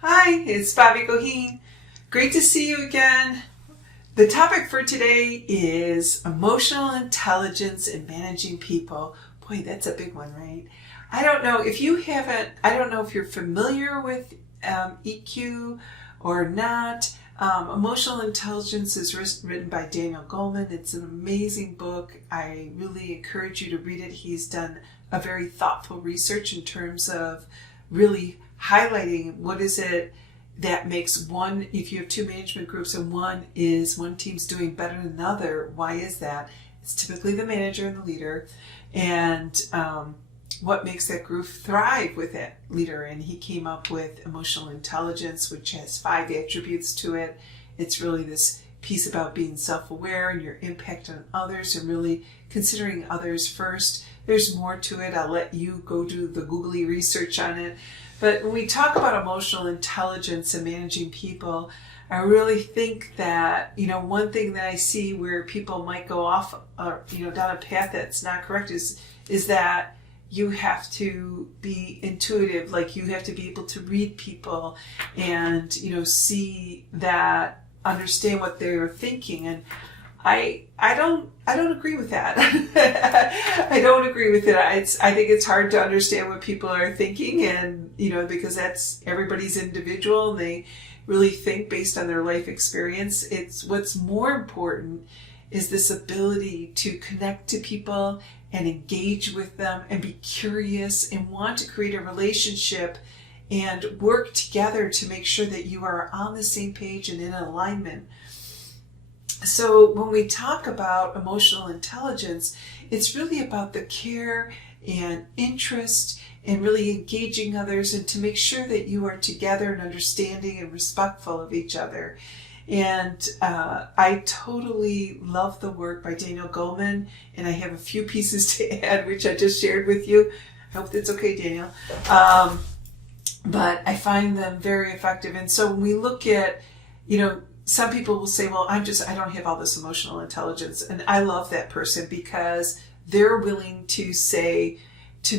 Hi, it's Bobbie Goheen. Great to see you again. The topic for today is emotional intelligence and managing people. Boy, that's a big one, right? I don't know if you're familiar with EQ or not. Emotional Intelligence is written by Daniel Goleman. It's an amazing book. I really encourage you to read it. He's done a very thoughtful research in terms of really highlighting what is it that makes one, if you have two management groups and one team's doing better than another, why is that? It's typically the manager and the leader, and what makes that group thrive with that leader. And he came up with emotional intelligence, which has 5 attributes to it. It's really this piece about being self-aware and your impact on others and really considering others first. There's more to it. I'll let you go do the googly research on it. But when we talk about emotional intelligence and managing people, I really think that, one thing that I see where people might go off, down a path that's not correct is that you have to be intuitive, like you have to be able to read people and, see that, understand what they're thinking. And I don't agree with that. I don't agree with it. I think it's hard to understand what people are thinking, and because that's everybody's individual and they really think based on their life experience. It's what's more important is this ability to connect to people and engage with them and be curious and want to create a relationship and work together to make sure that you are on the same page and in alignment. So when we talk about emotional intelligence, it's really about the care and interest and really engaging others and to make sure that you are together and understanding and respectful of each other. And I totally love the work by Daniel Goleman, and I have a few pieces to add, which I just shared with you. I hope that's okay, Daniel. But I find them very effective. And so when we look at, some people will say, well, I don't have all this emotional intelligence. And I love that person because they're willing to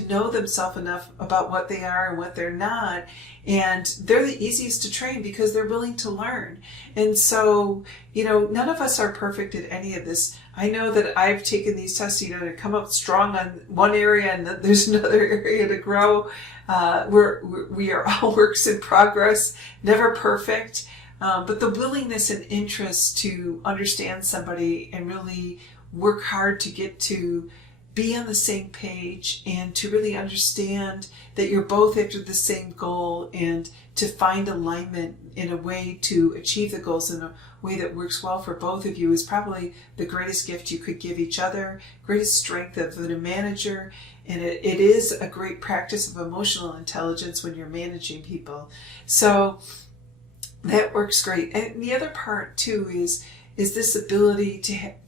know themselves enough about what they are and what they're not. And they're the easiest to train because they're willing to learn. And so, none of us are perfect at any of this. I know that I've taken these tests, to come up strong on one area and that there's another area to grow. We are all works in progress, never perfect. But the willingness and interest to understand somebody and really work hard to get to be on the same page and to really understand that you're both after the same goal and to find alignment in a way to achieve the goals in a way that works well for both of you is probably the greatest gift you could give each other, greatest strength of a manager. And it is a great practice of emotional intelligence when you're managing people. So that works great. And the other part too is this ability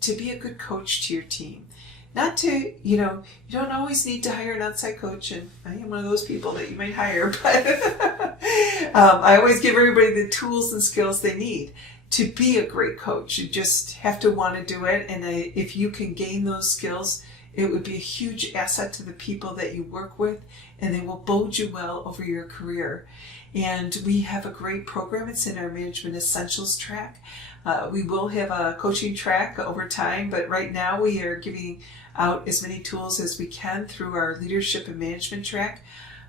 to be a good coach to your team. Not to, you don't always need to hire an outside coach, and I am one of those people that you might hire, but I always give everybody the tools and skills they need to be a great coach. You just have to want to do it, and if you can gain those skills, it would be a huge asset to the people that you work with, and they will bode you well over your career. And we have a great program. It's in our Management Essentials track. We will have a coaching track over time, but right now we are giving out as many tools as we can through our leadership and management track.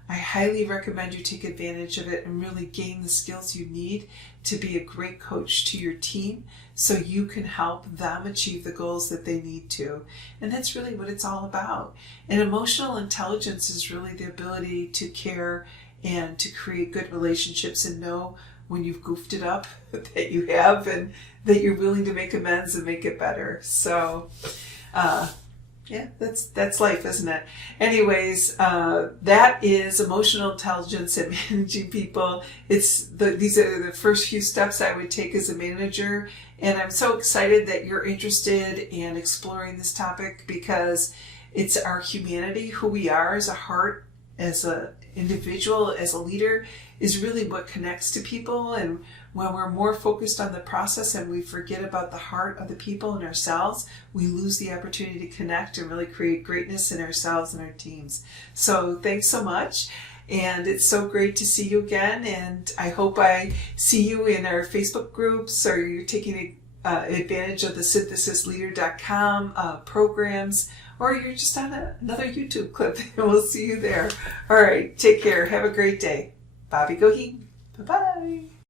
I highly recommend you take advantage of it and really gain the skills you need to be a great coach to your team so you can help them achieve the goals that they need to. And that's really what it's all about. And emotional intelligence is really the ability to care and to create good relationships and know when you've goofed it up that you have and that you're willing to make amends and make it better. So, yeah, that's life, isn't it? Anyways, that is emotional intelligence and managing people. These are the first few steps I would take as a manager. And I'm so excited that you're interested in exploring this topic because it's our humanity, who we are as a heart, as an individual, as a leader, is really what connects to people. And when we're more focused on the process and we forget about the heart of the people and ourselves, we lose the opportunity to connect and really create greatness in ourselves and our teams. So thanks so much. And it's so great to see you again. And I hope I see you in our Facebook groups, or you're taking advantage of the synthesisleader.com programs, or you're just on another YouTube clip. And we'll see you there. All right. Take care. Have a great day. Bobbie Goheen. Bye-bye.